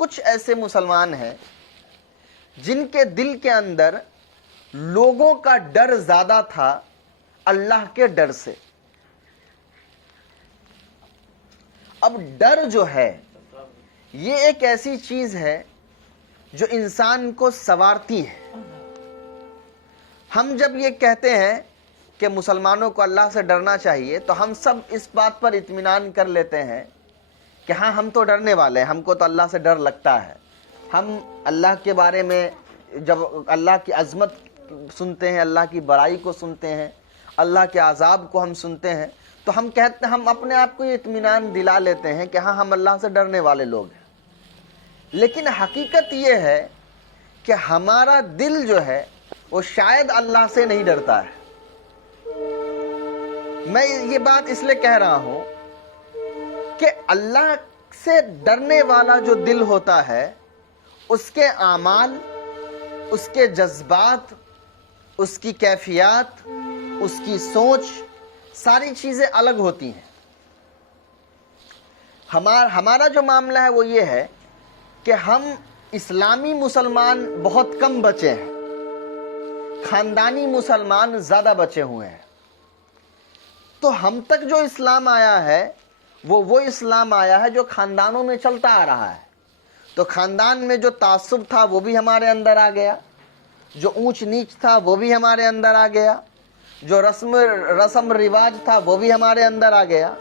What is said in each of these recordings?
کچھ ایسے مسلمان ہیں جن کے دل کے اندر لوگوں کا ڈر زیادہ تھا اللہ کے ڈر سے. اب ڈر جو ہے یہ ایک ایسی چیز ہے جو انسان کو سنوارتی ہے. ہم جب یہ کہتے ہیں کہ مسلمانوں کو اللہ سے ڈرنا چاہیے تو ہم سب اس بات پر اطمینان کر لیتے ہیں کہ ہاں ہم تو ڈرنے والے ہیں, ہم کو تو اللہ سے ڈر لگتا ہے. ہم اللہ کے بارے میں جب اللہ کی عظمت سنتے ہیں, اللہ کی بڑائی کو سنتے ہیں, اللہ کے عذاب کو ہم سنتے ہیں تو ہم کہتے ہیں, ہم اپنے آپ کو یہ اطمینان دلا لیتے ہیں کہ ہاں ہم اللہ سے ڈرنے والے لوگ ہیں. لیکن حقیقت یہ ہے کہ ہمارا دل جو ہے وہ شاید اللہ سے نہیں ڈرتا ہے. میں یہ بات اس لیے کہہ رہا ہوں کہ اللہ سے ڈرنے والا جو دل ہوتا ہے اس کے اعمال, اس کے جذبات, اس کی کیفیات, اس کی سوچ, ساری چیزیں الگ ہوتی ہیں. ہمارا جو معاملہ ہے وہ یہ ہے کہ ہم اسلامی مسلمان بہت کم بچے ہیں, خاندانی مسلمان زیادہ بچے ہوئے ہیں. تو ہم تک جو اسلام آیا ہے وہ اسلام آیا ہے جو خاندانوں میں چلتا آ رہا ہے. تو خاندان میں جو تعصب تھا وہ بھی ہمارے اندر آ گیا, جو اونچ نیچ تھا وہ بھی ہمارے اندر آ گیا, جو رسم رواج تھا وہ بھی ہمارے اندر آ گیا.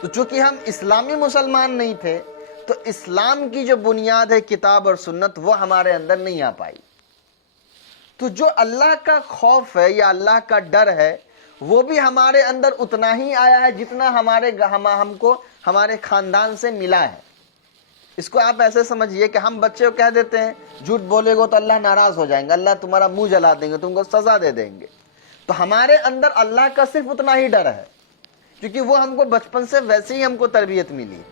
تو چونکہ ہم اسلامی مسلمان نہیں تھے تو اسلام کی جو بنیاد ہے کتاب اور سنت وہ ہمارے اندر نہیں آ پائی. تو جو اللہ کا خوف ہے یا اللہ کا ڈر ہے وہ بھی ہمارے اندر اتنا ہی آیا ہے جتنا ہم کو ہمارے خاندان سے ملا ہے. اس کو آپ ایسے سمجھیے کہ ہم بچے کو کہہ دیتے ہیں جھوٹ بولے گو تو اللہ ناراض ہو جائیں گے, اللہ تمہارا منہ جلا دیں گے, تم کو سزا دے دیں گے. تو ہمارے اندر اللہ کا صرف اتنا ہی ڈر ہے کیونکہ وہ ہم کو بچپن سے ویسے ہی ہم کو تربیت ملی.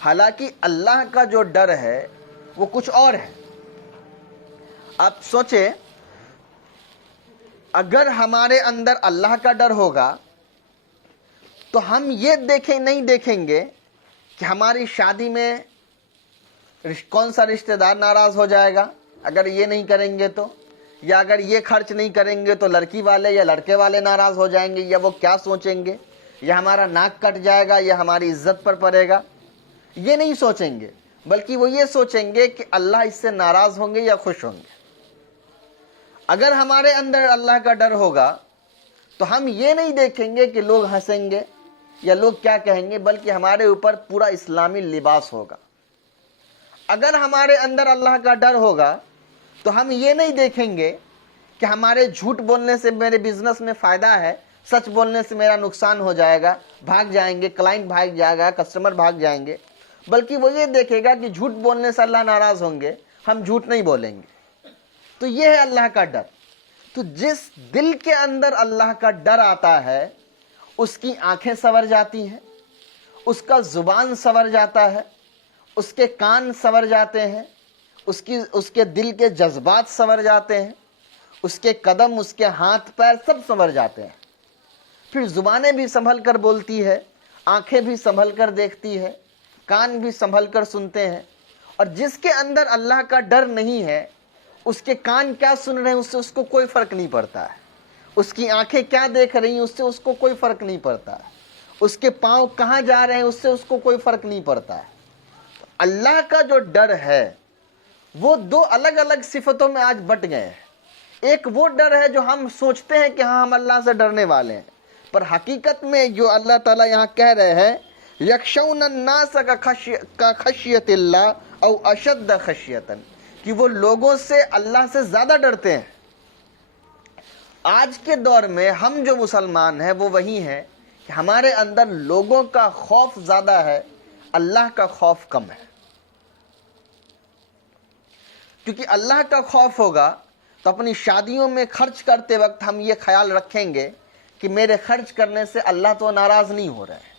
حالانکہ اللہ کا جو ڈر ہے وہ کچھ اور ہے. آپ سوچیں, اگر ہمارے اندر اللہ کا ڈر ہوگا تو ہم یہ نہیں دیکھیں گے کہ ہماری شادی میں کون سا رشتہ دار ناراض ہو جائے گا اگر یہ نہیں کریں گے تو, یا اگر یہ خرچ نہیں کریں گے تو لڑکی والے یا لڑکے والے ناراض ہو جائیں گے, یا وہ کیا سوچیں گے, یا ہمارا ناک کٹ جائے گا یا ہماری عزت پر پڑے گا. یہ نہیں سوچیں گے, بلکہ وہ یہ سوچیں گے کہ اللہ اس سے ناراض ہوں گے یا خوش ہوں گے. اگر ہمارے اندر اللہ کا ڈر ہوگا تو ہم یہ نہیں دیکھیں گے کہ لوگ ہنسیں گے یا لوگ کیا کہیں گے, بلکہ ہمارے اوپر پورا اسلامی لباس ہوگا. اگر ہمارے اندر اللہ کا ڈر ہوگا تو ہم یہ نہیں دیکھیں گے کہ ہمارے جھوٹ بولنے سے میرے بزنس میں فائدہ ہے, سچ بولنے سے میرا نقصان ہو جائے گا, بھاگ جائیں گے, کلائنٹ بھاگ جائے گا, کسٹمر بھاگ جائیں گے, بلکہ وہ یہ دیکھے گا کہ جھوٹ بولنے سے اللہ ناراض ہوں گے, ہم جھوٹ نہیں بولیں گے. تو یہ ہے اللہ کا ڈر. تو جس دل کے اندر اللہ کا ڈر آتا ہے اس کی آنکھیں سنور جاتی ہیں, اس کا زبان سنور جاتا ہے, اس کے کان سنور جاتے ہیں, اس کے دل کے جذبات سنور جاتے ہیں, اس کے قدم, اس کے ہاتھ پیر سب سنور جاتے ہیں. پھر زبانیں بھی سنبھل کر بولتی ہے, آنکھیں بھی سنبھل کر دیکھتی ہے, کان بھی سنبھل کر سنتے ہیں. اور جس کے اندر اللہ کا ڈر نہیں ہے اس کے کان کیا سن رہے ہیں اس سے اس کو کوئی فرق نہیں پڑتا ہے, اس کی آنکھیں کیا دیکھ رہی ہیں اس سے اس کو کوئی فرق نہیں پڑتا ہے, اس کے پاؤں کہاں جا رہے ہیں اس سے اس کو کوئی فرق نہیں پڑتا ہے. اللہ کا جو ڈر ہے وہ دو الگ الگ صفتوں میں آج بٹ گئے ہیں. ایک وہ ڈر ہے جو ہم سوچتے ہیں کہ ہاں ہم اللہ سے ڈرنے والے ہیں, پر حقیقت میں جو اللہ تعالیٰ یہاں کہہ رہے ہیں یخشون الناس کا خشیت اللہ او اشد خشیتاً, کہ وہ لوگوں سے اللہ سے زیادہ ڈرتے ہیں. آج کے دور میں ہم جو مسلمان ہیں وہ وہی ہیں کہ ہمارے اندر لوگوں کا خوف زیادہ ہے, اللہ کا خوف کم ہے. کیونکہ اللہ کا خوف ہوگا تو اپنی شادیوں میں خرچ کرتے وقت ہم یہ خیال رکھیں گے کہ میرے خرچ کرنے سے اللہ تو ناراض نہیں ہو رہے ہیں.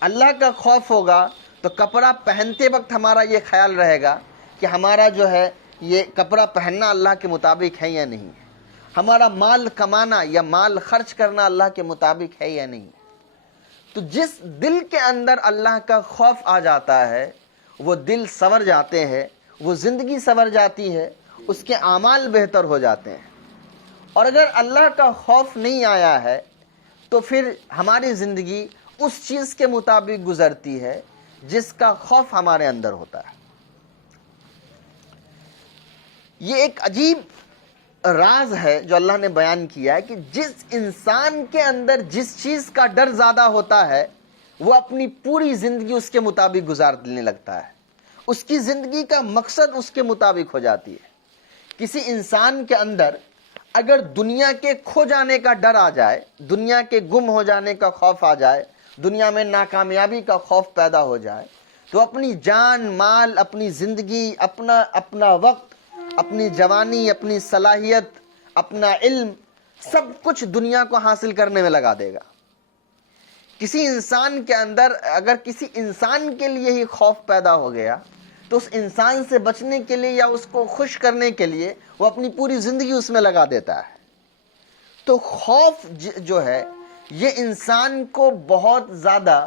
اللہ کا خوف ہوگا تو کپڑا پہنتے وقت ہمارا یہ خیال رہے گا کہ ہمارا جو ہے یہ کپڑا پہننا اللہ کے مطابق ہے یا نہیں, ہمارا مال کمانا یا مال خرچ کرنا اللہ کے مطابق ہے یا نہیں. تو جس دل کے اندر اللہ کا خوف آ جاتا ہے وہ دل سنور جاتے ہیں، وہ زندگی سنور جاتی ہے، اس کے اعمال بہتر ہو جاتے ہیں۔ اور اگر اللہ کا خوف نہیں آیا ہے تو پھر ہماری زندگی اس چیز کے مطابق گزرتی ہے جس کا خوف ہمارے اندر ہوتا ہے۔ یہ ایک عجیب راز ہے جو اللہ نے بیان کیا ہے کہ جس انسان کے اندر جس چیز کا ڈر زیادہ ہوتا ہے وہ اپنی پوری زندگی اس کے مطابق گزارنے لگتا ہے، اس کی زندگی کا مقصد اس کے مطابق ہو جاتی ہے۔ کسی انسان کے اندر اگر دنیا کے کھو جانے کا ڈر آ جائے، دنیا کے گم ہو جانے کا خوف آ جائے، دنیا میں ناکامیابی کا خوف پیدا ہو جائے، تو اپنی جان مال، اپنی زندگی، اپنا وقت، اپنی جوانی، اپنی صلاحیت، اپنا علم، سب کچھ دنیا کو حاصل کرنے میں لگا دے گا۔ کسی انسان کے اندر اگر کسی انسان کے لیے ہی خوف پیدا ہو گیا تو اس انسان سے بچنے کے لیے یا اس کو خوش کرنے کے لیے وہ اپنی پوری زندگی اس میں لگا دیتا ہے۔ تو خوف جو ہے یہ انسان کو بہت زیادہ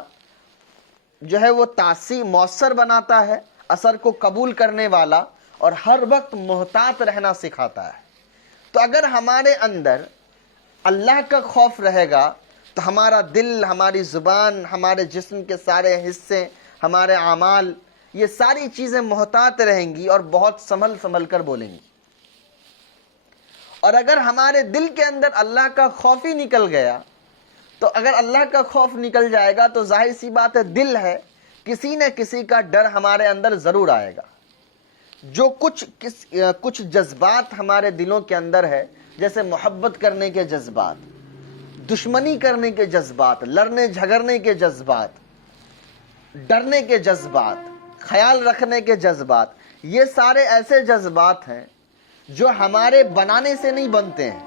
جو ہے وہ تاثیر مؤثر بناتا ہے، اثر کو قبول کرنے والا، اور ہر وقت محتاط رہنا سکھاتا ہے۔ تو اگر ہمارے اندر اللہ کا خوف رہے گا تو ہمارا دل، ہماری زبان، ہمارے جسم کے سارے حصے، ہمارے اعمال، یہ ساری چیزیں محتاط رہیں گی اور بہت سنبھل کر بولیں گی۔ اور اگر ہمارے دل کے اندر اللہ کا خوف ہی نکل گیا تو اگر اللہ کا خوف نکل جائے گا تو ظاہر سی بات ہے دل ہے، کسی نہ کسی کا ڈر ہمارے اندر ضرور آئے گا۔ جو کچھ جذبات ہمارے دلوں کے اندر ہے، جیسے محبت کرنے کے جذبات، دشمنی کرنے کے جذبات، لڑنے جھگڑنے کے جذبات، ڈرنے کے جذبات، خیال رکھنے کے جذبات، یہ سارے ایسے جذبات ہیں جو ہمارے بنانے سے نہیں بنتے ہیں،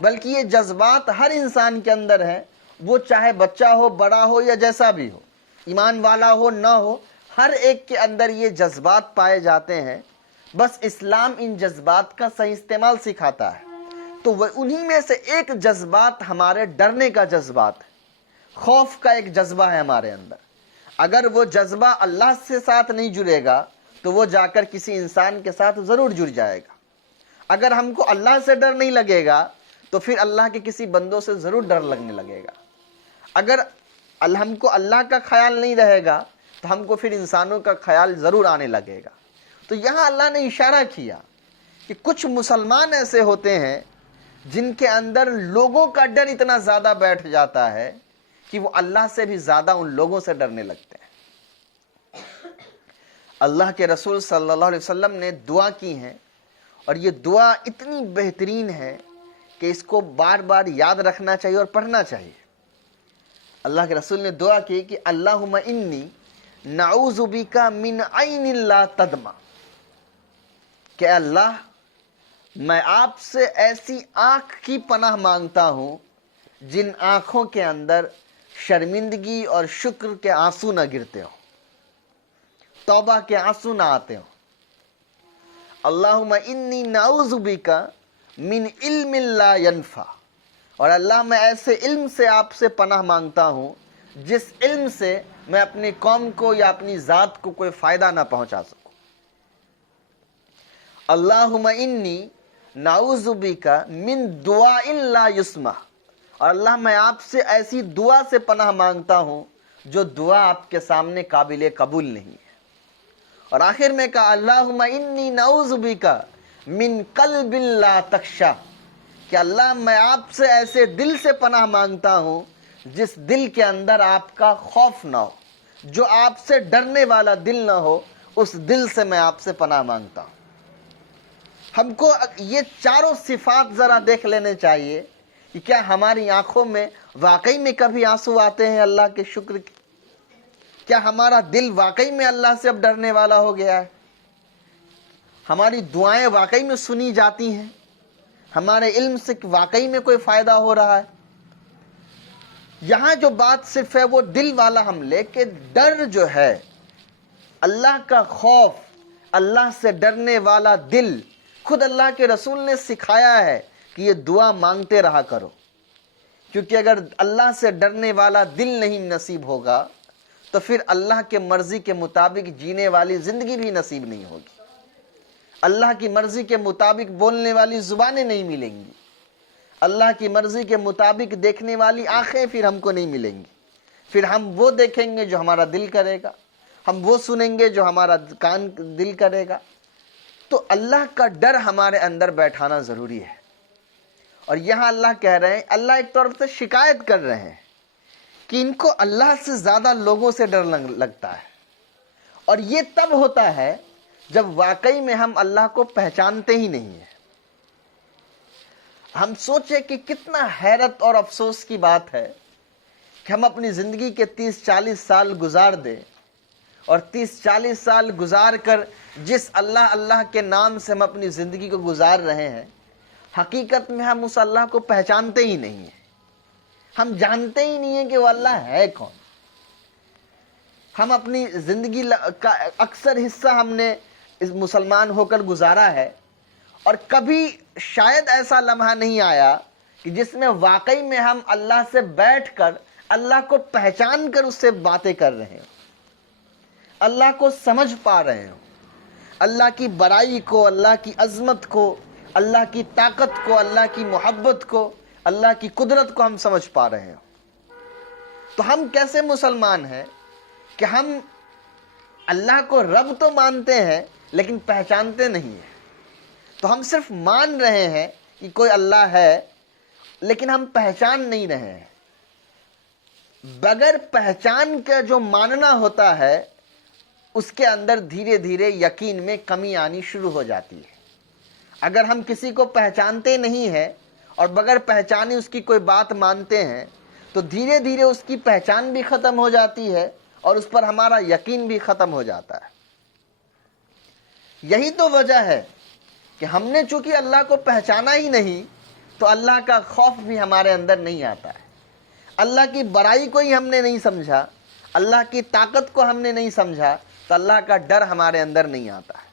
بلکہ یہ جذبات ہر انسان کے اندر ہیں، وہ چاہے بچہ ہو، بڑا ہو یا جیسا بھی ہو، ایمان والا ہو نہ ہو، ہر ایک کے اندر یہ جذبات پائے جاتے ہیں۔ بس اسلام ان جذبات کا صحیح استعمال سکھاتا ہے۔ تو وہ انہی میں سے ایک جذبات ہمارے ڈرنے کا جذبات ہے، خوف کا ایک جذبہ ہے ہمارے اندر۔ اگر وہ جذبہ اللہ سے ساتھ نہیں جڑے گا تو وہ جا کر کسی انسان کے ساتھ ضرور جڑ جائے گا۔ اگر ہم کو اللہ سے ڈر نہیں لگے گا تو پھر اللہ کے کسی بندوں سے ضرور ڈر لگنے لگے گا۔ اگر ہم کو اللہ کا خیال نہیں رہے گا تو ہم کو پھر انسانوں کا خیال ضرور آنے لگے گا۔ تو یہاں اللہ نے اشارہ کیا کہ کچھ مسلمان ایسے ہوتے ہیں جن کے اندر لوگوں کا ڈر اتنا زیادہ بیٹھ جاتا ہے کہ وہ اللہ سے بھی زیادہ ان لوگوں سے ڈرنے لگتے ہیں۔ اللہ کے رسول صلی اللہ علیہ وسلم نے دعا کی ہے، اور یہ دعا اتنی بہترین ہے کہ اس کو بار بار یاد رکھنا چاہیے اور پڑھنا چاہیے۔ اللہ کے رسول نے دعا کی کہ اللہم انی نعوذ بک من عین لا تدمع، کہ اللہ میں آپ سے ایسی آنکھ کی پناہ مانگتا ہوں جن آنکھوں کے اندر شرمندگی اور شکر کے آنسو نہ گرتے ہوں، توبہ کے آنسو نہ آتے ہوں۔ اللہم انی نعوذ بک من علم لا ینفع، اور اللہ میں ایسے علم سے آپ سے پناہ مانگتا ہوں جس علم سے میں اپنی قوم کو یا اپنی ذات کو کوئی فائدہ نہ پہنچا سکوں۔ اللہم انی نعوذ بک من دعاء لا یسمع، اور اللہ میں آپ سے ایسی دعا سے پناہ مانگتا ہوں جو دعا آپ کے سامنے قابل قبول نہیں ہے۔ اور آخر میں کہا اللہم انی نعوذ بک من قلب لا تخشع، کہ اللہ میں آپ سے ایسے دل سے پناہ مانگتا ہوں جس دل کے اندر آپ کا خوف نہ ہو، جو آپ سے ڈرنے والا دل نہ ہو، اس دل سے میں آپ سے پناہ مانگتا ہوں۔ ہم کو یہ چاروں صفات ذرا دیکھ لینے چاہیے کہ کیا ہماری آنکھوں میں واقعی میں کبھی آنسو آتے ہیں اللہ کے شکر کے؟ کیا ہمارا دل واقعی میں اللہ سے اب ڈرنے والا ہو گیا ہے؟ ہماری دعائیں واقعی میں سنی جاتی ہیں؟ ہمارے علم سے واقعی میں کوئی فائدہ ہو رہا ہے؟ یہاں جو بات صرف ہے وہ دل والا حملے کہ ڈر جو ہے، اللہ کا خوف، اللہ سے ڈرنے والا دل، خود اللہ کے رسول نے سکھایا ہے کہ یہ دعا مانگتے رہا کرو، کیونکہ اگر اللہ سے ڈرنے والا دل نہیں نصیب ہوگا تو پھر اللہ کے مرضی کے مطابق جینے والی زندگی بھی نصیب نہیں ہوگی، اللہ کی مرضی کے مطابق بولنے والی زبانیں نہیں ملیں گی، اللہ کی مرضی کے مطابق دیکھنے والی آنکھیں پھر ہم کو نہیں ملیں گی، پھر ہم وہ دیکھیں گے جو ہمارا دل کرے گا، ہم وہ سنیں گے جو ہمارا کان دل کرے گا۔ تو اللہ کا ڈر ہمارے اندر بیٹھانا ضروری ہے۔ اور یہاں اللہ کہہ رہے ہیں، اللہ ایک طرف سے شکایت کر رہے ہیں کہ ان کو اللہ سے زیادہ لوگوں سے ڈر لگتا ہے، اور یہ تب ہوتا ہے جب واقعی میں ہم اللہ کو پہچانتے ہی نہیں ہیں۔ ہم سوچیں کہ کتنا حیرت اور افسوس کی بات ہے کہ ہم اپنی زندگی کے 30-40 سال گزار دیں، اور 30-40 سال گزار کر جس اللہ اللہ کے نام سے ہم اپنی زندگی کو گزار رہے ہیں، حقیقت میں ہم اس اللہ کو پہچانتے ہی نہیں ہیں، ہم جانتے ہی نہیں ہیں کہ وہ اللہ ہے کون۔ ہم اپنی زندگی کا اکثر حصہ ہم نے اس مسلمان ہو کر گزارا ہے، اور کبھی شاید ایسا لمحہ نہیں آیا کہ جس میں واقعی میں ہم اللہ سے بیٹھ کر اللہ کو پہچان کر اس سے باتیں کر رہے ہیں، اللہ کو سمجھ پا رہے ہوں، اللہ کی بڑائی کو، اللہ کی عظمت کو، اللہ کی طاقت کو، اللہ کی محبت کو، اللہ کی قدرت کو ہم سمجھ پا رہے ہیں۔ تو ہم کیسے مسلمان ہیں کہ ہم اللہ کو رب تو مانتے ہیں لیکن پہچانتے نہیں ہیں۔ تو ہم صرف مان رہے ہیں کہ کوئی اللہ ہے، لیکن ہم پہچان نہیں رہے ہیں۔ بغیر پہچان کا جو ماننا ہوتا ہے، اس کے اندر دھیرے دھیرے یقین میں کمی آنی شروع ہو جاتی ہے۔ اگر ہم کسی کو پہچانتے نہیں ہیں اور بغیر پہچانے اس کی کوئی بات مانتے ہیں، تو دھیرے دھیرے اس کی پہچان بھی ختم ہو جاتی ہے اور اس پر ہمارا یقین بھی ختم ہو جاتا ہے۔ یہی تو وجہ ہے کہ ہم نے چونکہ اللہ کو پہچانا ہی نہیں، تو اللہ کا خوف بھی ہمارے اندر نہیں آتا ہے، اللہ کی بڑائی کو ہی ہم نے نہیں سمجھا، اللہ کی طاقت کو ہم نے نہیں سمجھا، تو اللہ کا ڈر ہمارے اندر نہیں آتا ہے۔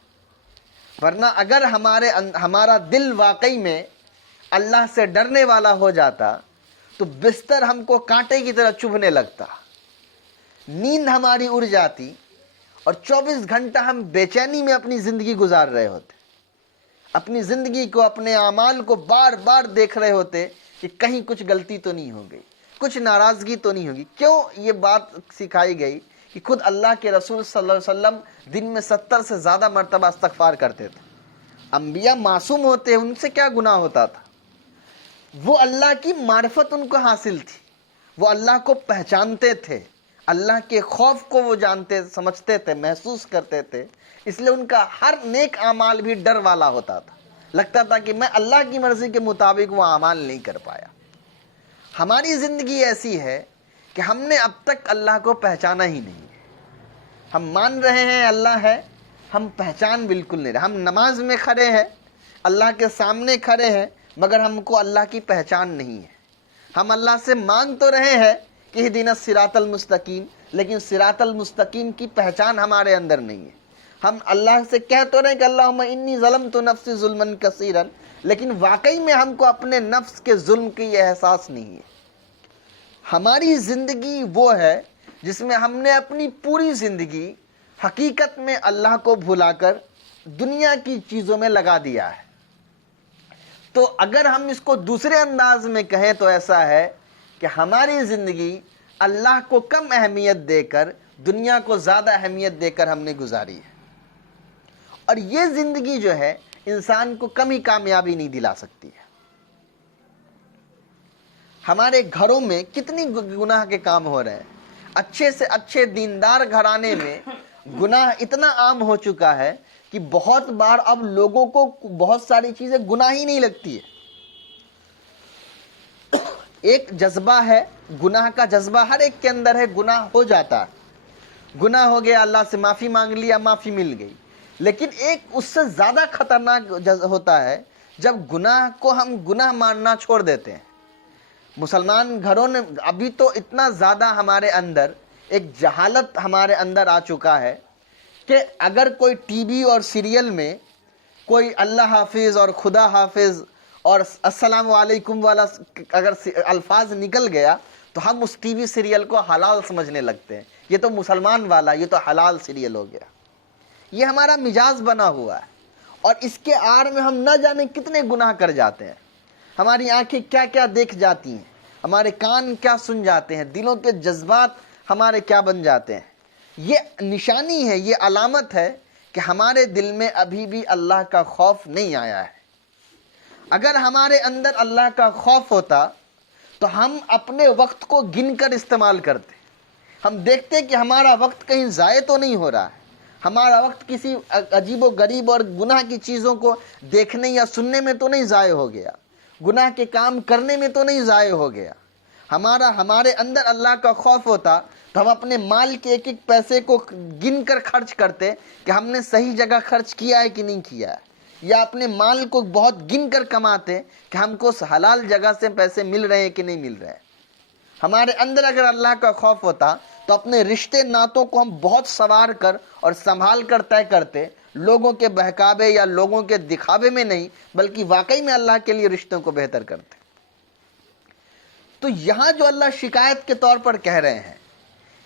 ورنہ اگر ہمارا دل واقعی میں اللہ سے ڈرنے والا ہو جاتا، تو بستر ہم کو کانٹے کی طرح چبھنے لگتا، نیند ہماری اڑ جاتی، اور 24 گھنٹہ ہم بے چینی میں اپنی زندگی گزار رہے ہوتے، اپنی زندگی کو، اپنے اعمال کو بار بار دیکھ رہے ہوتے کہ کہیں کچھ غلطی تو نہیں ہو گئی، کچھ ناراضگی تو نہیں ہوگی۔ کیوں یہ بات سکھائی گئی کہ خود اللہ کے رسول صلی اللہ علیہ وسلم دن میں 70 سے زیادہ مرتبہ استغفار کرتے تھے۔ انبیاء معصوم ہوتے ہیں، ان سے کیا گناہ ہوتا تھا؟ وہ اللہ کی معرفت ان کو حاصل تھی، وہ اللہ کو پہچانتے تھے، اللہ کے خوف کو وہ جانتے سمجھتے تھے، محسوس کرتے تھے، اس لیے ان کا ہر نیک اعمال بھی ڈر والا ہوتا تھا۔ لگتا تھا کہ میں اللہ کی مرضی کے مطابق وہ اعمال نہیں کر پایا۔ ہماری زندگی ایسی ہے کہ ہم نے اب تک اللہ کو پہچانا ہی نہیں ہے۔ ہم مان رہے ہیں اللہ ہے، ہم پہچان بالکل نہیں رہے۔ ہم نماز میں کھڑے ہیں، اللہ کے سامنے کھڑے ہیں، مگر ہم کو اللہ کی پہچان نہیں ہے۔ ہم اللہ سے مانگ تو رہے ہیں کہ اہدنا الصراط المستقیم، لیکن صراط المستقیم کی پہچان ہمارے اندر نہیں ہے۔ ہم اللہ سے کہہ تو رہے ہیں کہ اللہم انی ظلمت نفسی ظلما کثیرا، لیکن واقعی میں ہم کو اپنے نفس کے ظلم کی یہ احساس نہیں ہے۔ ہماری زندگی وہ ہے جس میں ہم نے اپنی پوری زندگی حقیقت میں اللہ کو بھلا کر دنیا کی چیزوں میں لگا دیا ہے۔ تو اگر ہم اس کو دوسرے انداز میں کہیں تو ایسا ہے کہ ہماری زندگی اللہ کو کم اہمیت دے کر دنیا کو زیادہ اہمیت دے کر ہم نے گزاری ہے، اور یہ زندگی جو ہے انسان کو کمی کامیابی نہیں دلا سکتی ہے۔ ہمارے گھروں میں کتنی گناہ کے کام ہو رہے ہیں، اچھے سے اچھے دیندار گھرانے میں گناہ اتنا عام ہو چکا ہے کہ بہت بار اب لوگوں کو بہت ساری چیزیں گناہ ہی نہیں لگتی ہے۔ ایک جذبہ ہے، گناہ کا جذبہ ہر ایک کے اندر ہے، گناہ ہو جاتا ہے، گناہ ہو گیا، اللہ سے معافی مانگ لیا، معافی مل گئی۔ لیکن ایک اس سے زیادہ خطرناک ہوتا ہے جب گناہ کو ہم گناہ ماننا چھوڑ دیتے ہیں۔ مسلمان گھروں نے ابھی تو اتنا زیادہ ہمارے اندر ایک جہالت ہمارے اندر آ چکا ہے کہ اگر کوئی ٹی وی اور سیریل میں کوئی اللہ حافظ اور خدا حافظ اور السلام علیکم والا اگر الفاظ نکل گیا تو ہم اس ٹی وی سیریل کو حلال سمجھنے لگتے ہیں، یہ تو مسلمان والا، یہ تو حلال سیریل ہو گیا۔ یہ ہمارا مزاج بنا ہوا ہے، اور اس کے آڑ میں ہم نہ جانے کتنے گناہ کر جاتے ہیں۔ ہماری آنکھیں کیا کیا دیکھ جاتی ہیں، ہمارے کان کیا سن جاتے ہیں، دلوں کے جذبات ہمارے کیا بن جاتے ہیں۔ یہ نشانی ہے، یہ علامت ہے کہ ہمارے دل میں ابھی بھی اللہ کا خوف نہیں آیا ہے۔ اگر ہمارے اندر اللہ کا خوف ہوتا تو ہم اپنے وقت کو گن کر استعمال کرتے۔ ہم دیکھتے کہ ہمارا وقت کہیں ضائع تو نہیں ہو رہا ہے، ہمارا وقت کسی عجیب و غریب اور گناہ کی چیزوں کو دیکھنے یا سننے میں تو نہیں ضائع ہو گیا، گناہ کے کام کرنے میں تو نہیں ضائع ہو گیا۔ ہمارے اندر اللہ کا خوف ہوتا تو ہم اپنے مال کے ایک ایک پیسے کو گن کر خرچ کرتے کہ ہم نے صحیح جگہ خرچ کیا ہے کہ نہیں کیا ہے، یا اپنے مال کو بہت گن کر کماتے کہ ہم کو حلال جگہ سے پیسے مل رہے ہیں کہ نہیں مل رہے ہیں۔ ہمارے اندر اگر اللہ کا خوف ہوتا تو اپنے رشتے ناتوں کو ہم بہت سنوار کر اور سنبھال کر طے کرتے، لوگوں کے بہکاوے یا لوگوں کے دکھاوے میں نہیں، بلکہ واقعی میں اللہ کے لیے رشتوں کو بہتر کرتے۔ تو یہاں جو اللہ شکایت کے طور پر کہہ رہے ہیں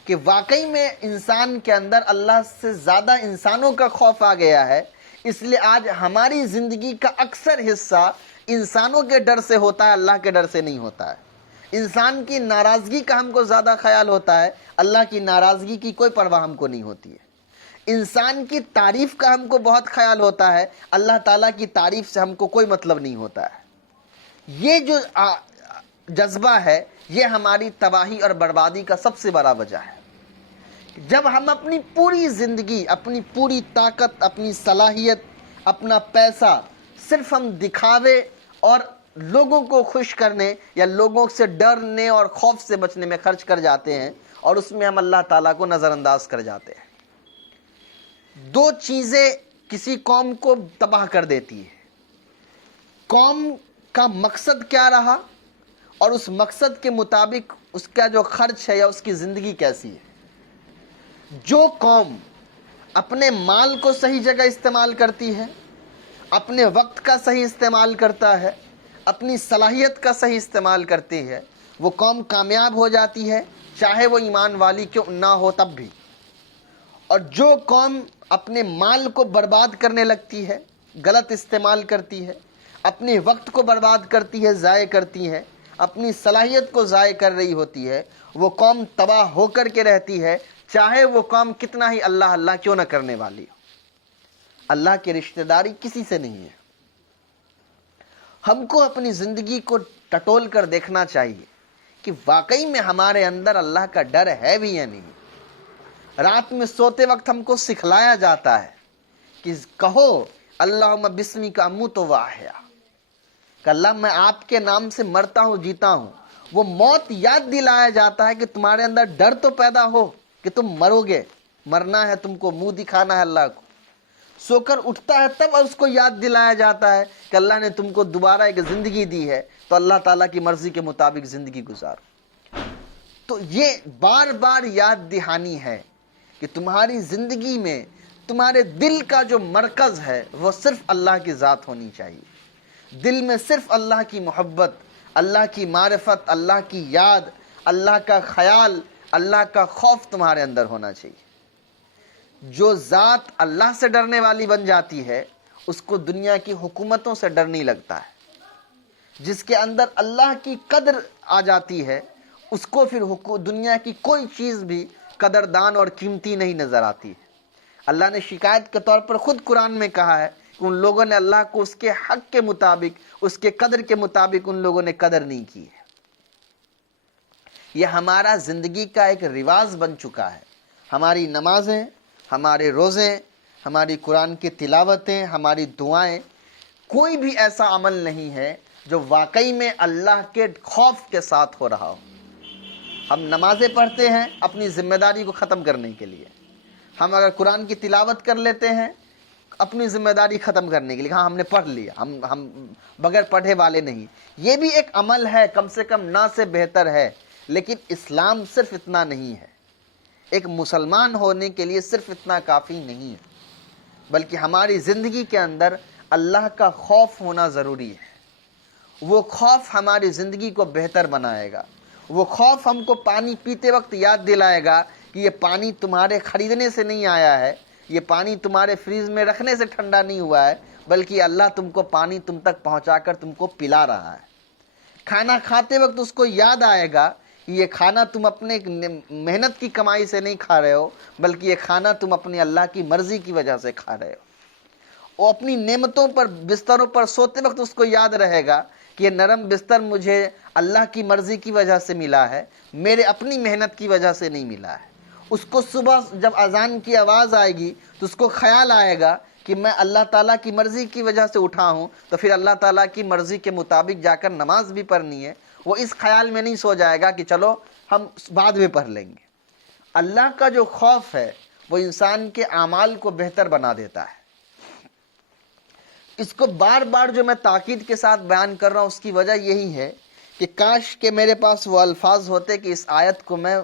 کہ واقعی میں انسان کے اندر اللہ سے زیادہ انسانوں کا خوف آ گیا ہے، اس لیے آج ہماری زندگی کا اکثر حصہ انسانوں کے ڈر سے ہوتا ہے، اللہ کے ڈر سے نہیں ہوتا ہے۔ انسان کی ناراضگی کا ہم کو زیادہ خیال ہوتا ہے، اللہ کی ناراضگی کی کوئی پرواہ ہم کو نہیں ہوتی ہے۔ انسان کی تعریف کا ہم کو بہت خیال ہوتا ہے، اللہ تعالیٰ کی تعریف سے ہم کو کوئی مطلب نہیں ہوتا ہے۔ یہ جو جذبہ ہے یہ ہماری تباہی اور بربادی کا سب سے بڑا وجہ ہے۔ جب ہم اپنی پوری زندگی، اپنی پوری طاقت، اپنی صلاحیت، اپنا پیسہ صرف ہم دکھاوے اور لوگوں کو خوش کرنے یا لوگوں سے ڈرنے اور خوف سے بچنے میں خرچ کر جاتے ہیں، اور اس میں ہم اللہ تعالیٰ کو نظر انداز کر جاتے ہیں۔ دو چیزیں کسی قوم کو تباہ کر دیتی ہے: قوم کا مقصد کیا رہا، اور اس مقصد کے مطابق اس کا جو خرچ ہے یا اس کی زندگی کیسی ہے۔ جو قوم اپنے مال کو صحیح جگہ استعمال کرتی ہے، اپنے وقت کا صحیح استعمال کرتا ہے، اپنی صلاحیت کا صحیح استعمال کرتی ہے، وہ قوم کامیاب ہو جاتی ہے، چاہے وہ ایمان والی کیوں نہ ہو تب بھی۔ اور جو قوم اپنے مال کو برباد کرنے لگتی ہے، غلط استعمال کرتی ہے، اپنے وقت کو برباد کرتی ہے، ضائع کرتی ہے، اپنی صلاحیت کو ضائع کر رہی ہوتی ہے، وہ قوم تباہ ہو کر کے رہتی ہے، چاہے وہ قوم کتنا ہی اللہ اللہ کیوں نہ کرنے والی ہو۔ اللہ کی رشتہ داری کسی سے نہیں ہے۔ ہم کو اپنی زندگی کو ٹٹول کر دیکھنا چاہیے کہ واقعی میں ہمارے اندر اللہ کا ڈر ہے بھی یا نہیں۔ رات میں سوتے وقت ہم کو سکھلایا جاتا ہے کہ کہو اللہم بسمک اموت و احیا، کہ اللہ میں آپ کے نام سے مرتا ہوں، جیتا ہوں۔ وہ موت یاد دلایا جاتا ہے کہ تمہارے اندر ڈر تو پیدا ہو کہ تم مرو گے، مرنا ہے تم کو، منہ دکھانا ہے اللہ کو۔ سو کر اٹھتا ہے تب اس کو یاد دلایا جاتا ہے کہ اللہ نے تم کو دوبارہ ایک زندگی دی ہے، تو اللہ تعالیٰ کی مرضی کے مطابق زندگی گزارو۔ تو یہ بار بار یاد دہانی ہے کہ تمہاری زندگی میں تمہارے دل کا جو مرکز ہے وہ صرف اللہ کی ذات ہونی چاہیے۔ دل میں صرف اللہ کی محبت، اللہ کی معرفت، اللہ کی یاد، اللہ کا خیال، اللہ کا خوف تمہارے اندر ہونا چاہیے۔ جو ذات اللہ سے ڈرنے والی بن جاتی ہے اس کو دنیا کی حکومتوں سے ڈر نہیں لگتا ہے۔ جس کے اندر اللہ کی قدر آ جاتی ہے اس کو پھر دنیا کی کوئی چیز بھی قدردان اور قیمتی نہیں نظر آتی ہے۔ اللہ نے شکایت کے طور پر خود قرآن میں کہا ہے کہ ان لوگوں نے اللہ کو اس کے حق کے مطابق، اس کے قدر کے مطابق ان لوگوں نے قدر نہیں کی ہے۔ یہ ہمارا زندگی کا ایک رواج بن چکا ہے۔ ہماری نمازیں، ہمارے روزے، ہماری قرآن کی تلاوتیں، ہماری دعائیں، کوئی بھی ایسا عمل نہیں ہے جو واقعی میں اللہ کے خوف کے ساتھ ہو رہا ہو۔ ہم نمازیں پڑھتے ہیں اپنی ذمہ داری کو ختم کرنے کے لیے، ہم اگر قرآن کی تلاوت کر لیتے ہیں اپنی ذمہ داری ختم کرنے کے لیے، ہاں ہم نے پڑھ لیا، ہم بغیر پڑھے والے نہیں۔ یہ بھی ایک عمل ہے، کم سے کم نہ سے بہتر ہے، لیکن اسلام صرف اتنا نہیں ہے۔ ایک مسلمان ہونے کے لیے صرف اتنا کافی نہیں ہے، بلکہ ہماری زندگی کے اندر اللہ کا خوف ہونا ضروری ہے۔ وہ خوف ہماری زندگی کو بہتر بنائے گا، وہ خوف ہم کو پانی پیتے وقت یاد دلائے گا کہ یہ پانی تمہارے خریدنے سے نہیں آیا ہے، یہ پانی تمہارے فریز میں رکھنے سے ٹھنڈا نہیں ہوا ہے، بلکہ اللہ تم کو پانی تم تک پہنچا کر تم کو پلا رہا ہے۔ کھانا کھاتے وقت اس کو یاد آئے گا کہ یہ کھانا تم اپنے محنت کی کمائی سے نہیں کھا رہے ہو، بلکہ یہ کھانا تم اپنی اللہ کی مرضی کی وجہ سے کھا رہے ہو۔ وہ اپنی نعمتوں پر بستروں پر سوتے وقت اس کو یاد رہے گا کہ یہ نرم بستر مجھے اللہ کی مرضی کی وجہ سے ملا ہے، میرے اپنی محنت کی وجہ سے نہیں ملا ہے۔ اس کو صبح جب اذان کی آواز آئے گی تو اس کو خیال آئے گا کہ میں اللہ تعالیٰ کی مرضی کی وجہ سے اٹھا ہوں، تو پھر اللہ تعالیٰ کی مرضی کے مطابق جا کر نماز بھی پڑھنی ہے۔ وہ اس خیال میں نہیں سو جائے گا کہ چلو ہم بعد میں پڑھ لیں گے۔ اللہ کا جو خوف ہے وہ انسان کے اعمال کو بہتر بنا دیتا ہے۔ اس کو بار بار جو میں تاکید کے ساتھ بیان کر رہا ہوں اس کی وجہ یہی ہے کہ کاش کہ میرے پاس وہ الفاظ ہوتے کہ اس آیت کو میں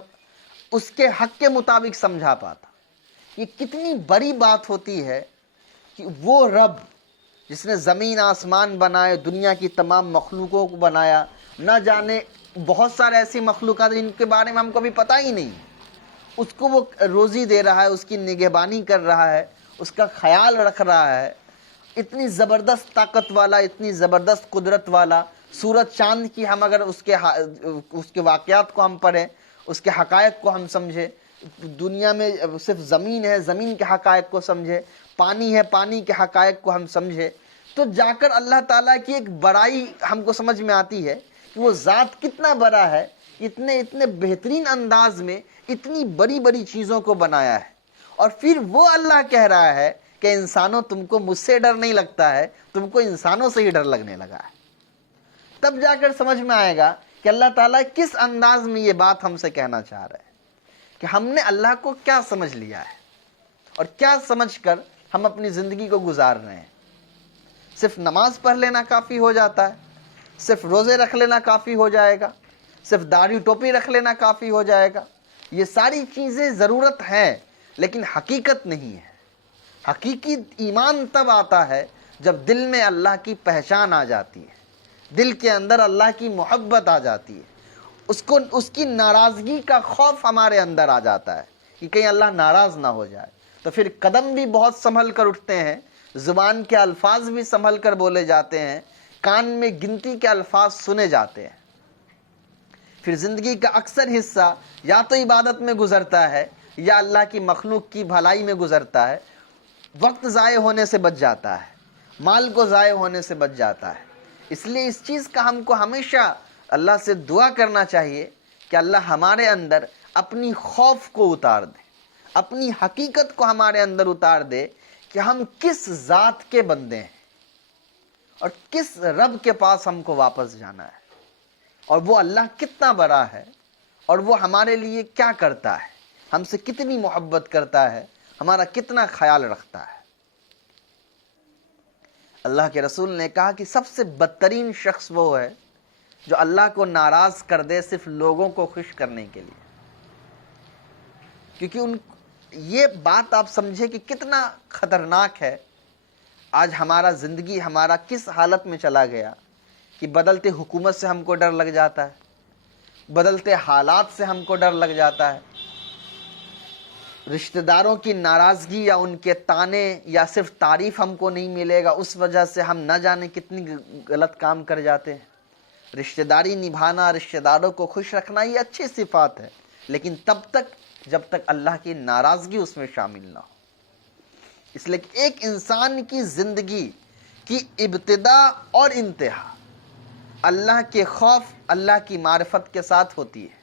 اس کے حق کے مطابق سمجھا پاتا۔ یہ کتنی بڑی بات ہوتی ہے کہ وہ رب جس نے زمین آسمان بنائے، دنیا کی تمام مخلوقوں کو بنایا، نہ جانے بہت سارے ایسی مخلوقات جن کے بارے میں ہم کو بھی پتہ ہی نہیں، اس کو وہ روزی دے رہا ہے، اس کی نگہبانی کر رہا ہے، اس کا خیال رکھ رہا ہے، اتنی زبردست طاقت والا، اتنی زبردست قدرت والا۔ سورج چاند کی ہم اگر اس کے واقعات کو ہم پڑھیں، اس کے حقائق کو ہم سمجھیں، دنیا میں صرف زمین ہے، زمین کے حقائق کو سمجھے، پانی ہے، پانی کے حقائق کو ہم سمجھے، تو جا کر اللہ تعالیٰ کی ایک بڑائی ہم کو سمجھ میں آتی ہے کہ وہ ذات کتنا بڑا ہے، اتنے بہترین انداز میں اتنی بڑی بڑی چیزوں کو بنایا ہے۔ اور پھر وہ اللہ کہہ رہا ہے کہ انسانوں تم کو مجھ سے ڈر نہیں لگتا ہے، تم کو انسانوں سے ہی ڈر لگنے لگا ہے۔ تب جا کر سمجھ میں آئے گا کہ اللہ تعالیٰ کس انداز میں یہ بات ہم سے کہنا چاہ رہے ہیں، کہ ہم نے اللہ کو کیا سمجھ لیا ہے اور کیا سمجھ کر ہم اپنی زندگی کو گزار رہے ہیں۔ صرف نماز پڑھ لینا کافی ہو جاتا ہے، صرف روزے رکھ لینا کافی ہو جائے گا، صرف داڑھی ٹوپی رکھ لینا کافی ہو جائے گا۔ یہ ساری چیزیں ضرورت ہیں لیکن حقیقت نہیں ہے۔ حقیقی ایمان تب آتا ہے جب دل میں اللہ کی پہچان آ جاتی ہے، دل کے اندر اللہ کی محبت آ جاتی ہے، اس کی ناراضگی کا خوف ہمارے اندر آ جاتا ہے کہ کہیں اللہ ناراض نہ ہو جائے، تو پھر قدم بھی بہت سنبھل کر اٹھتے ہیں، زبان کے الفاظ بھی سنبھل کر بولے جاتے ہیں، کان میں گنتی کے الفاظ سنے جاتے ہیں۔ پھر زندگی کا اکثر حصہ یا تو عبادت میں گزرتا ہے یا اللہ کی مخلوق کی بھلائی میں گزرتا ہے۔ وقت ضائع ہونے سے بچ جاتا ہے، مال کو ضائع ہونے سے بچ جاتا ہے۔ اس لیے اس چیز کا ہم کو ہمیشہ اللہ سے دعا کرنا چاہیے کہ اللہ ہمارے اندر اپنی خوف کو اتار دے، اپنی حقیقت کو ہمارے اندر اتار دے کہ ہم کس ذات کے بندے ہیں اور کس رب کے پاس ہم کو واپس جانا ہے، اور وہ اللہ کتنا بڑا ہے، اور وہ ہمارے لیے کیا کرتا ہے، ہم سے کتنی محبت کرتا ہے، ہمارا کتنا خیال رکھتا ہے۔ اللہ کے رسول نے کہا کہ سب سے بدترین شخص وہ ہے جو اللہ کو ناراض کر دے صرف لوگوں کو خوش کرنے کے لیے، کیونکہ یہ بات آپ سمجھے کہ کتنا خطرناک ہے۔ آج ہمارا زندگی ہمارا کس حالت میں چلا گیا کہ بدلتے حکومت سے ہم کو ڈر لگ جاتا ہے، بدلتے حالات سے ہم کو ڈر لگ جاتا ہے، رشتہ داروں کی ناراضگی یا ان کے طعنے یا صرف تعریف ہم کو نہیں ملے گا، اس وجہ سے ہم نہ جانے کتنی غلط کام کر جاتے ہیں۔ رشتہ داری نبھانا، رشتہ داروں کو خوش رکھنا یہ اچھی صفات ہے، لیکن تب تک جب تک اللہ کی ناراضگی اس میں شامل نہ ہو۔ اس لیے کہ ایک انسان کی زندگی کی ابتدا اور انتہا اللہ کے خوف، اللہ کی معرفت کے ساتھ ہوتی ہے۔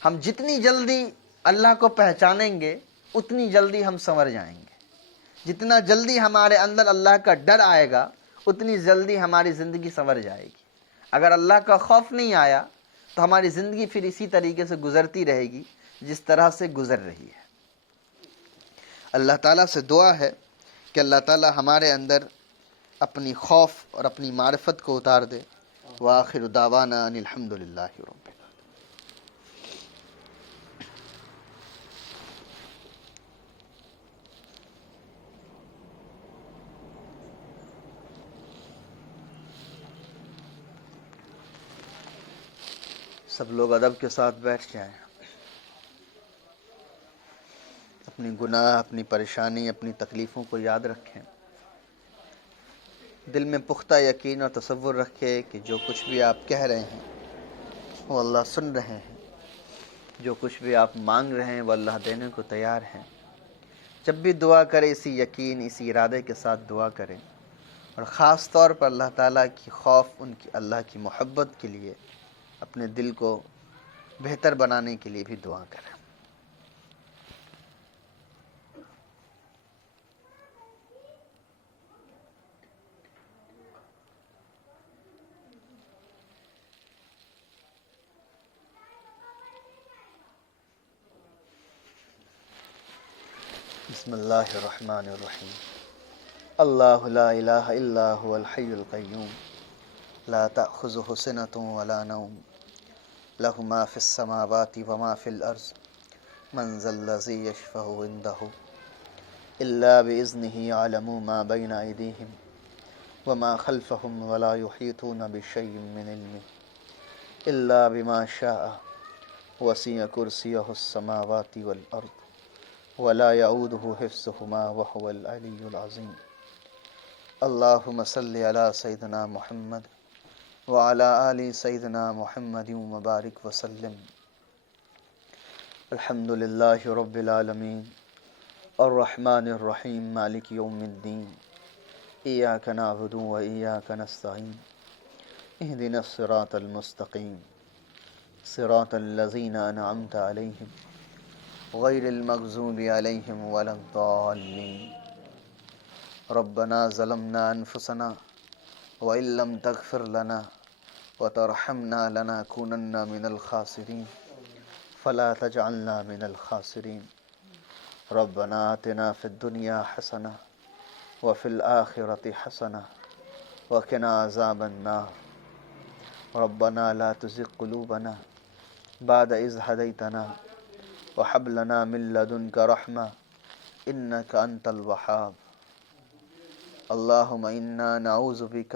ہم جتنی جلدی اللہ کو پہچانیں گے اتنی جلدی ہم سنور جائیں گے، جتنا جلدی ہمارے اندر اللہ کا ڈر آئے گا اتنی جلدی ہماری زندگی سنور جائے گی۔ اگر اللہ کا خوف نہیں آیا تو ہماری زندگی پھر اسی طریقے سے گزرتی رہے گی جس طرح سے گزر رہی ہے۔ اللہ تعالیٰ سے دعا ہے کہ اللہ تعالیٰ ہمارے اندر اپنی خوف اور اپنی معرفت کو اتار دے۔ وآخر دعوانا ان الحمد للہ رب سب لوگ ادب کے ساتھ بیٹھ جائیں. اپنی گناہ، اپنی پریشانی، اپنی تکلیفوں کو یاد رکھیں. دل میں پختہ یقین اور تصور رکھے کہ جو کچھ بھی آپ کہہ رہے ہیں وہ اللہ سن رہے ہیں. جو کچھ بھی آپ مانگ رہے ہیں وہ اللہ دینے کو تیار ہیں. جب بھی دعا کرے اسی یقین، اسی ارادے کے ساتھ دعا کریں، اور خاص طور پر اللہ تعالیٰ کی خوف، ان کی اللہ کی محبت کے لیے اپنے دل کو بہتر بنانے کے لیے بھی دعا کریں. بسم اللہ الرحمن الرحیم. اللہ لا الہ الا هو الحی القیوم لا تأخذه سنة ولا نوم له ما في السماوات وما في الأرض من ذا الذي يشفع عنده إلا بإذنه يعلم ما بين أيديهم وما خلفهم ولا يحيطون بشيء من علمه إلا بما شاء وسع كرسيه السماوات والأرض ولا يعوده حفظهما وهو العلي العظيم. اللهم صل على سيدنا محمد وعلى آل سيدنا محمد وبارك وسلم. الحمد لله رب العالمين الرحمن الرحيم مالك يوم الدين إياك نعبد وإياك نستعين اهدنا الصراط المستقيم صراط الذين أنعمت عليهم غير المغضوب عليهم ولا الضالين. ربنا ظلمنا أنفسنا وإن لم تغفر لنا وترحمنا لنكونن من الخاسرين فلا تجعلنا من الخاسرين. ربنا آتنا في الدنيا حسنة وفي الآخرة حسنة وقنا عذاب النار. ربنا لا تزغ قلوبنا بعد إذ هديتنا وهب لنا من لدنك رحمة إنك أنت الوهاب. اللهم إنا نعوذ بك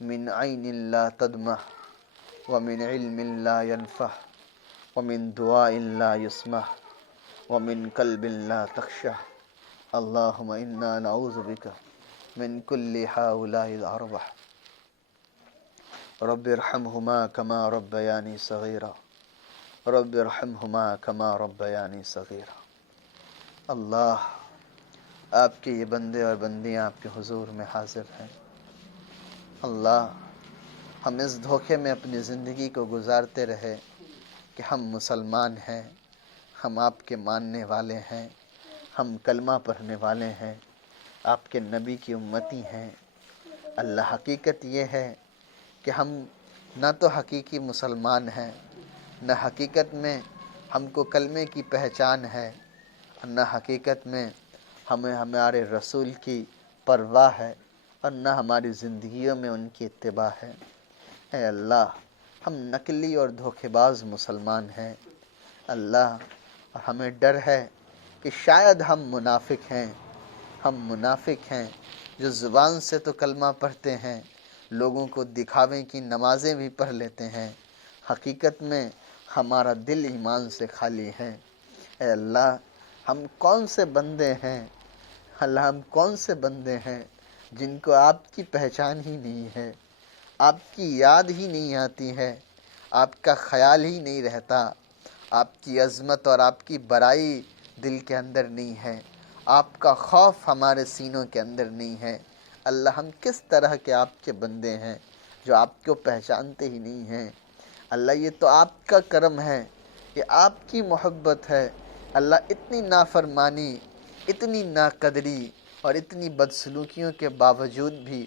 من عين لا تدمع ومن علم لا ينفع ومن دعاء لا يسمع ومن قلب لا تخشع. اللهم إنا نعوذ بك من كل هؤلاء الأربع. رب ارحمهما كما ربياني صغيرا رب ارحمهما كما ربياني صغيرا. اللہ، آپ کے یہ بندے اور بندیاں آپ کے حضور میں حاضر ہیں. اللہ، ہم اس دھوکے میں اپنی زندگی کو گزارتے رہے کہ ہم مسلمان ہیں، ہم آپ کے ماننے والے ہیں، ہم کلمہ پڑھنے والے ہیں، آپ کے نبی کی امتی ہیں. اللہ، حقیقت یہ ہے کہ ہم نہ تو حقیقی مسلمان ہیں، نہ حقیقت میں ہم کو کلمے کی پہچان ہے، نہ حقیقت میں ہمیں ہمارے رسول کی پرواہ ہے، اور نہ ہماری زندگیوں میں ان کی اتباع ہے. اے اللہ، ہم نقلی اور دھوکے باز مسلمان ہیں. اللہ، ہمیں ڈر ہے کہ شاید ہم منافق ہیں جو زبان سے تو کلمہ پڑھتے ہیں، لوگوں کو دکھاوے کی نمازیں بھی پڑھ لیتے ہیں، حقیقت میں ہمارا دل ایمان سے خالی ہے. اے اللہ، ہم کون سے بندے ہیں، اللہ ہم کون سے بندے ہیں جن کو آپ کی پہچان ہی نہیں ہے، آپ کی یاد ہی نہیں آتی ہے، آپ کا خیال ہی نہیں رہتا، آپ کی عظمت اور آپ کی بڑائی دل کے اندر نہیں ہے، آپ کا خوف ہمارے سینوں کے اندر نہیں ہے. اللہ، ہم کس طرح کے آپ کے بندے ہیں جو آپ کو پہچانتے ہی نہیں ہیں. اللہ، یہ تو آپ کا کرم ہے، یہ آپ کی محبت ہے. اللہ، اتنی نافرمانی، اتنی ناقدری اور اتنی بدسلوکیوں کے باوجود بھی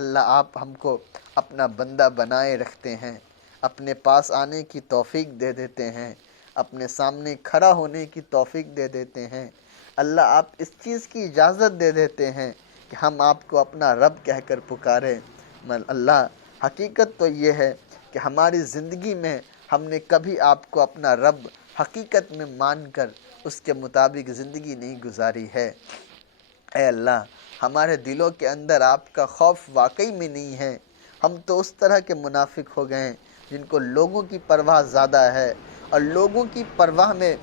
اللہ آپ ہم کو اپنا بندہ بنائے رکھتے ہیں، اپنے پاس آنے کی توفیق دے دیتے ہیں، اپنے سامنے کھڑا ہونے کی توفیق دے دیتے ہیں. اللہ، آپ اس چیز کی اجازت دے دیتے ہیں کہ ہم آپ کو اپنا رب کہہ کر پکاریں. اللہ، حقیقت تو یہ ہے کہ ہماری زندگی میں ہم نے کبھی آپ کو اپنا رب حقیقت میں مان کر اس کے مطابق زندگی نہیں گزاری ہے. اے اللہ، ہمارے دلوں کے اندر آپ کا خوف واقعی میں نہیں ہے. ہم تو اس طرح کے منافق ہو گئے ہیں، جن کو لوگوں کی پرواہ زیادہ ہے، اور لوگوں کی پرواہ میں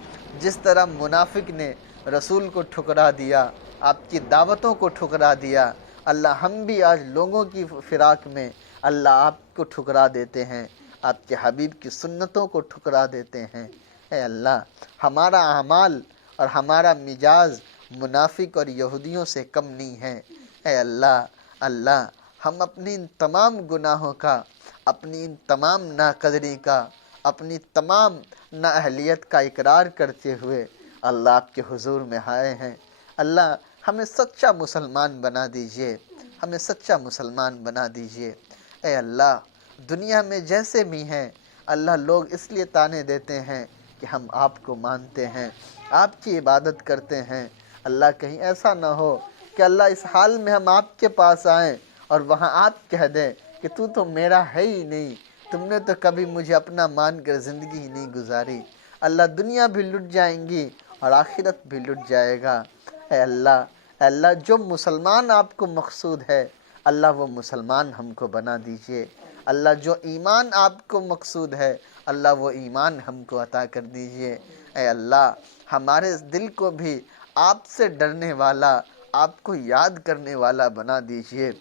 جس طرح منافق نے رسول کو ٹھکرا دیا، آپ کی دعوتوں کو ٹھکرا دیا، اللہ ہم بھی آج لوگوں کی فراق میں اللہ آپ کو ٹھکرا دیتے ہیں، آپ کے حبیب کی سنتوں کو ٹھکرا دیتے ہیں۔ اے اللہ، ہمارا اعمال اور ہمارا مزاج منافق اور یہودیوں سے کم نہیں ہے۔ اے اللہ ہم اپنی ان تمام گناہوں کا، اپنی ان تمام ناقدری کا، اپنی تمام نااہلیت کا اقرار کرتے ہوئے اللہ آپ کے حضور میں آئے ہیں۔ اللہ ہمیں سچا مسلمان بنا دیجئے، ہمیں سچا مسلمان بنا دیجئے۔ اے اللہ، دنیا میں جیسے بھی ہیں اللہ، لوگ اس لیے طعنے دیتے ہیں کہ ہم آپ کو مانتے ہیں، آپ کی عبادت کرتے ہیں۔ اللہ کہیں ایسا نہ ہو کہ اللہ اس حال میں ہم آپ کے پاس آئیں اور وہاں آپ کہہ دیں کہ تو میرا ہے ہی نہیں، تم نے تو کبھی مجھے اپنا مان کر زندگی ہی نہیں گزاری۔ اللہ دنیا بھی لٹ جائیں گی اور آخرت بھی لٹ جائے گا۔ اے اللہ جو مسلمان آپ کو مقصود ہے اللہ وہ مسلمان ہم کو بنا دیجئے۔ اللہ جو ایمان آپ کو مقصود ہے اللہ وہ ایمان ہم کو عطا کر دیجئے۔ اے اللہ ہمارے دل کو بھی آپ سے ڈرنے والا، آپ کو یاد کرنے والا بنا دیجئے۔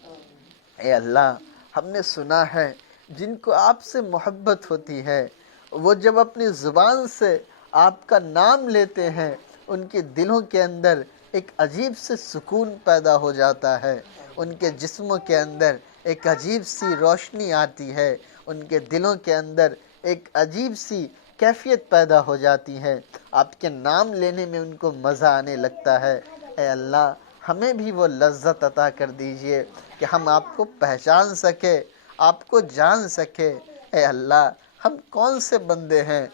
اے اللہ ہم نے سنا ہے جن کو آپ سے محبت ہوتی ہے وہ جب اپنی زبان سے آپ کا نام لیتے ہیں ان کے دلوں کے اندر ایک عجیب سے سکون پیدا ہو جاتا ہے، ان کے جسموں کے اندر ایک عجیب سی روشنی آتی ہے، ان کے دلوں کے اندر ایک عجیب سی کیفیت پیدا ہو جاتی ہے، آپ کے نام لینے میں ان کو مزہ آنے لگتا ہے۔ اے اللہ ہمیں بھی وہ لذت عطا کر دیجئے کہ ہم آپ کو پہچان سکے، آپ کو جان سکے۔ اے اللہ ہم کون سے بندے ہیں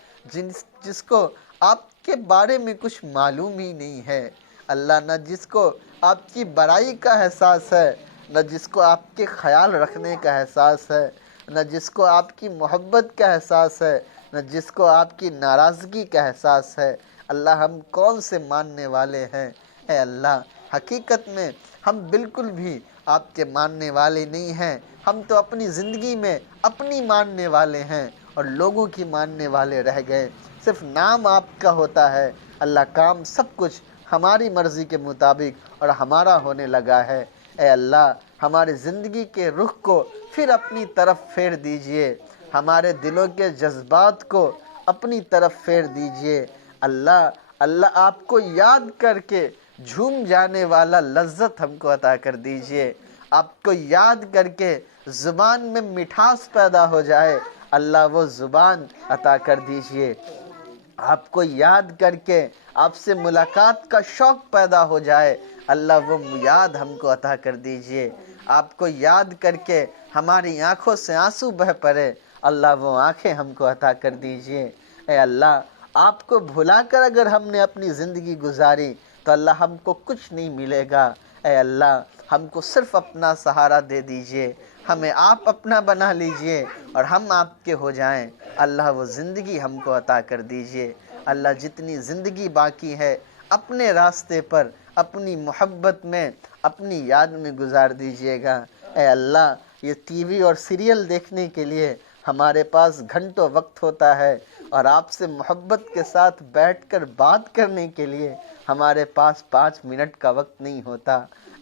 جس کو آپ کے بارے میں کچھ معلوم ہی نہیں ہے۔ اللہ نہ جس کو آپ کی بڑائی کا احساس ہے، نہ جس کو آپ کے خیال رکھنے کا احساس ہے، نہ جس کو آپ کی محبت کا احساس ہے، نہ جس کو آپ کی ناراضگی کا احساس ہے۔ اللہ ہم کون سے ماننے والے ہیں۔ اے اللہ حقیقت میں ہم بالکل بھی آپ کے ماننے والے نہیں ہیں، ہم تو اپنی زندگی میں اپنی ماننے والے ہیں اور لوگوں کی ماننے والے رہ گئے۔ صرف نام آپ کا ہوتا ہے، اللہ کام سب کچھ ہماری مرضی کے مطابق اور ہمارا ہونے لگا ہے۔ اے اللہ ہماری زندگی کے رخ کو پھر اپنی طرف پھیر دیجئے، ہمارے دلوں کے جذبات کو اپنی طرف پھیر دیجئے۔ اللہ آپ کو یاد کر کے جھوم جانے والا لذت ہم کو عطا کر دیجئے، آپ کو یاد کر کے زبان میں مٹھاس پیدا ہو جائے اللہ وہ زبان عطا کر دیجئے، آپ کو یاد کر کے آپ سے ملاقات کا شوق پیدا ہو جائے اللہ وہ یاد ہم کو عطا کر دیجئے، آپ کو یاد کر کے ہماری آنکھوں سے آنسو بہہ پڑے اللہ وہ آنکھیں ہم کو عطا کر دیجئے۔ اے اللہ آپ کو بھلا کر اگر ہم نے اپنی زندگی گزاری تو اللہ ہم کو کچھ نہیں ملے گا۔ اے اللہ ہم کو صرف اپنا سہارا دے دیجئے، ہمیں آپ اپنا بنا لیجئے اور ہم آپ کے ہو جائیں۔ اللہ وہ زندگی ہم کو عطا کر دیجئے۔ اللہ جتنی زندگی باقی ہے اپنے راستے پر، اپنی محبت میں، اپنی یاد میں گزار دیجئے گا۔ اے اللہ یہ ٹی وی اور سیریل دیکھنے کے لیے ہمارے پاس گھنٹوں وقت ہوتا ہے اور آپ سے محبت کے ساتھ بیٹھ کر بات کرنے کے لیے ہمارے پاس 5 منٹ کا وقت نہیں ہوتا۔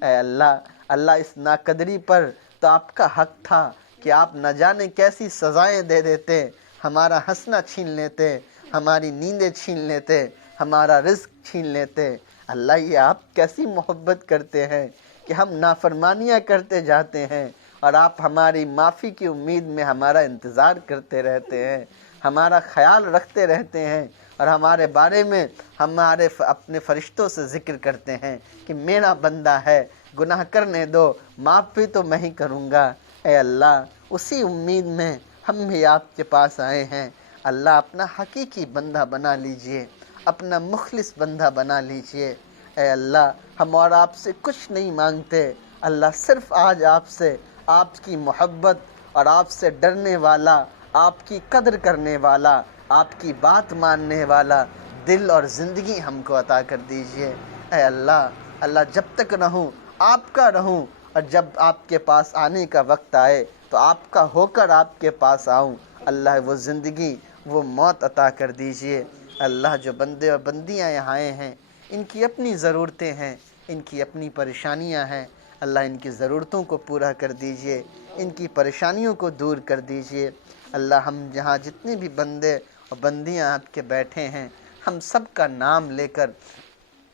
اے اللہ اس ناقدری پر تو آپ کا حق تھا کہ آپ نہ جانے کیسی سزائیں دے دیتے، ہمارا ہنسنا چھین لیتے، ہماری نیندیں چھین لیتے، ہمارا رزق چھین لیتے۔ اللہ یہ آپ کیسی محبت کرتے ہیں کہ ہم نافرمانیاں کرتے جاتے ہیں اور آپ ہماری معافی کی امید میں ہمارا انتظار کرتے رہتے ہیں، ہمارا خیال رکھتے رہتے ہیں اور ہمارے بارے میں ہمارے اپنے فرشتوں سے ذکر کرتے ہیں کہ میرا بندہ ہے، گناہ کرنے دو، معاف بھی تو میں ہی کروں گا۔ اے اللہ اسی امید میں ہم بھی آپ کے پاس آئے ہیں، اللہ اپنا حقیقی بندہ بنا لیجئے، اپنا مخلص بندہ بنا لیجئے۔ اے اللہ ہم اور آپ سے کچھ نہیں مانگتے، اللہ صرف آج آپ سے آپ کی محبت اور آپ سے ڈرنے والا، آپ کی قدر کرنے والا، آپ کی بات ماننے والا دل اور زندگی ہم کو عطا کر دیجئے۔ اے اللہ جب تک رہوں آپ کا رہوں، اور جب آپ کے پاس آنے کا وقت آئے تو آپ کا ہو کر آپ کے پاس آؤں۔ اللہ وہ زندگی، وہ موت عطا کر دیجئے۔ اللہ جو بندے اور بندیاں یہاں آئے ہیں، ان کی اپنی ضرورتیں ہیں، ان کی اپنی پریشانیاں ہیں، اللہ ان کی ضرورتوں کو پورا کر دیجئے، ان کی پریشانیوں کو دور کر دیجئے۔ اللہ ہم جہاں جتنے بھی بندے اور بندیاں آپ کے بیٹھے ہیں، ہم سب کا نام لے کر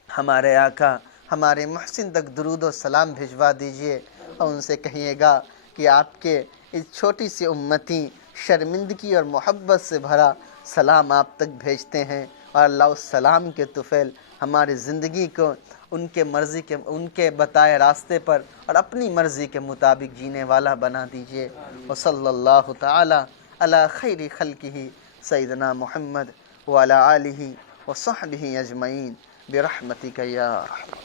ہمارے آقا، ہمارے محسن تک درود و سلام بھجوا دیجئے، اور ان سے کہیے گا کہ آپ کے اس چھوٹی سی امتی شرمندگی اور محبت سے بھرا سلام آپ تک بھیجتے ہیں، اور اللہ اس سلام کے طفیل ہماری زندگی کو ان کے مرضی کے، ان کے بتائے راستے پر اور اپنی مرضی کے مطابق جینے والا بنا دیجئے۔ وصلی اللہ تعالی علی خیر خلقہ سیدنا محمد وعلی آلہ وصحبہ اجمعین برحمتک یا ارحم۔